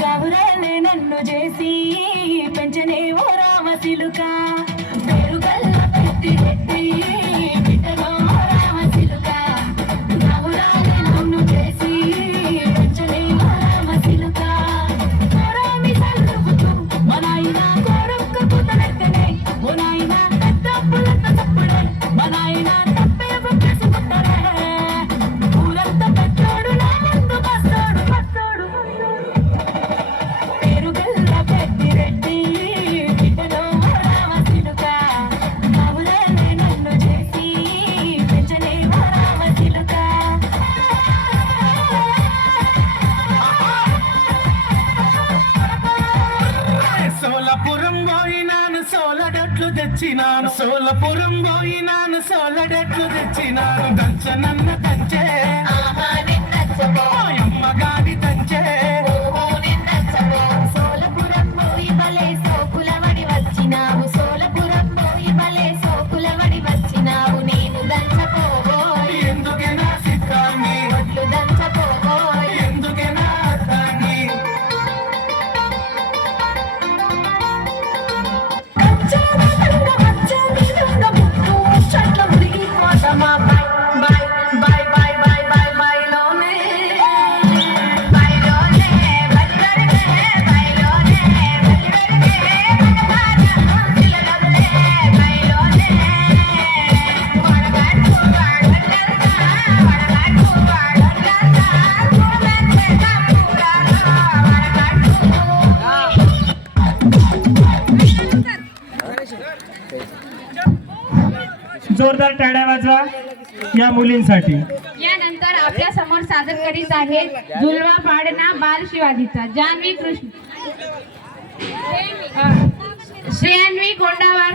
గౌరనే నన్ను చేసి పెంచనే ఓ రామశిలుక పేరుగల్ల పెట్టి రెడ్డి బిడ్డనో రామశిలుక గౌరనే నన్ను చేసి పెంచనే ఓ రామశిలుక కోరామి సల్లుకుతూ మనాయినా కోరొక్క కుతలెత్తనే మనాయినా కట్టప్పులత తప్పుడే మనాయినా తప్పే బొక్కేసుకుంటారే ఊరంత పెద్దోడు నా ముందు బస్తాడు బస్తాడు పేరుగల్ల పెట్టి రెడ్డి బిడ్డనో రామశిలుక గౌరనే నన్ను చేసి పెంచనే ఓ రామశిలుక సోలపురం పోయినాను సోలడట్లు తెచ్చినాను సోలపురం పోయినాను సోలడట్లు తెచ్చినాను దంచనన్న దంచే అమ్మ గాడి దంచే సోలపురం పోయి భలే సోకులవడి వచ్చినావు సోలపురం పోయి భలే సోకులవడి వచ్చినావు నేను దంచపోబోయ్ ఎందుకే నా సిద్ధాన్ని ఒట్లు దంచపోబోయ్ ఎందుకే నా అర్థాన్ని చెట్ల మురిగి కోసమా బై బై బై బై బై బై బైలోనే బైలోనే బలివరిగే బైలోనే బలివరిగే బలివరిగే బైలోనే వడగాడు వాడల్లా వడగాడు వాడల్లా కురమెచ్చే కప్పురాలో వడగాడు जोरदार टाळ्या वाजवा या मुलींसाठी. यानंतर आपल्या समोर सादर करीत आहे झुलवा पाडणा बाल शिवाजीचा जान्हवी कृष्ण श्रेयांवी गोंडावार